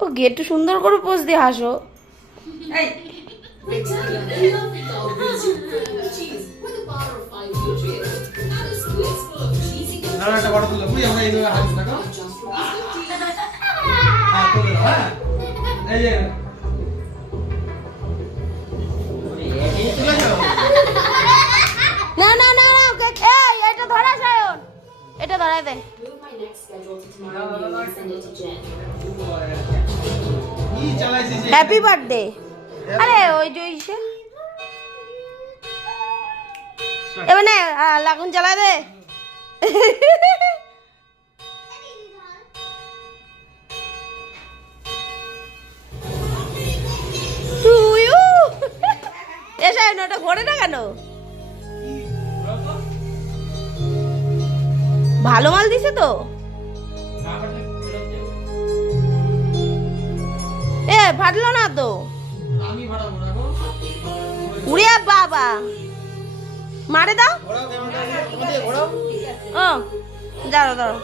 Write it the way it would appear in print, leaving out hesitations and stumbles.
ও একটু সুন্দর করে পোজ দিয়ে হাসো। এই না একটা বড় তুলো বুঝি আমরা এইভাবে হাত দেখো হ্যাঁ তুলো হ্যাঁ এই যে তুলে যাও না না না না এই এটা ধরা সায়ন, এটা ধরাই দে। কি চালাইছিস হ্যাপি বার্থডে। আরে ওই যে ইসে এবার না লাগুন জ্বালা দে। টুইউ এসে ওটা ঘোরে না কেন? ভালো মাল দিছে তো। এ ফাটলো না তো। আমি ফাটাবো দেখো উড়ে বাবা মারে দাও। ঘোরাও ক্যামেরাটা তোমাদের ঘোরাও ও দাঁড়াও দাঁড়াও।